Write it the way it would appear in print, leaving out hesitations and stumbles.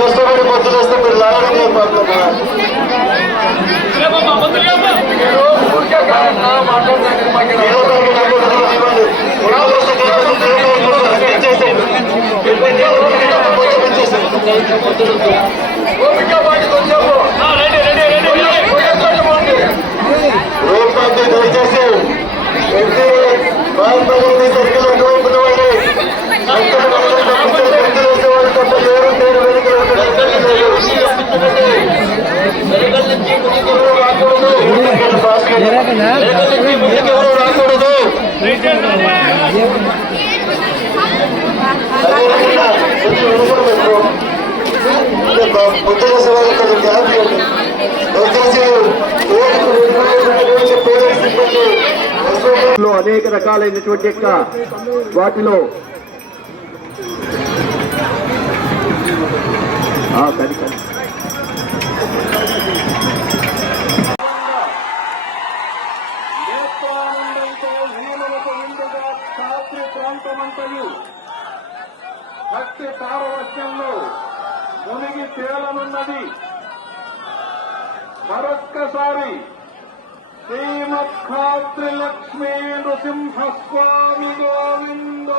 కష్టపడి పొద్దులు వస్తే మీరు లాగనే రూపాయి దయచేసి బాధపడి సర్కిల్ అటువైపు వాళ్ళు తప్ప ఎవరు పేరు వెనుకలు రాకూడదు. పొద్దున సవాళ్ళు హ్యాపీ అండి. దయచేసి అనేక రకాలైనటువంటి యొక్క వాటిలో ప్రాంతమంతయు భక్తి పారవశ్యంలో మునిగి తేలనున్నది. మరొక్కసారి శ్రీమద్ఖాత్రి లక్ష్మీ నృసింహస్వామి గోవింద.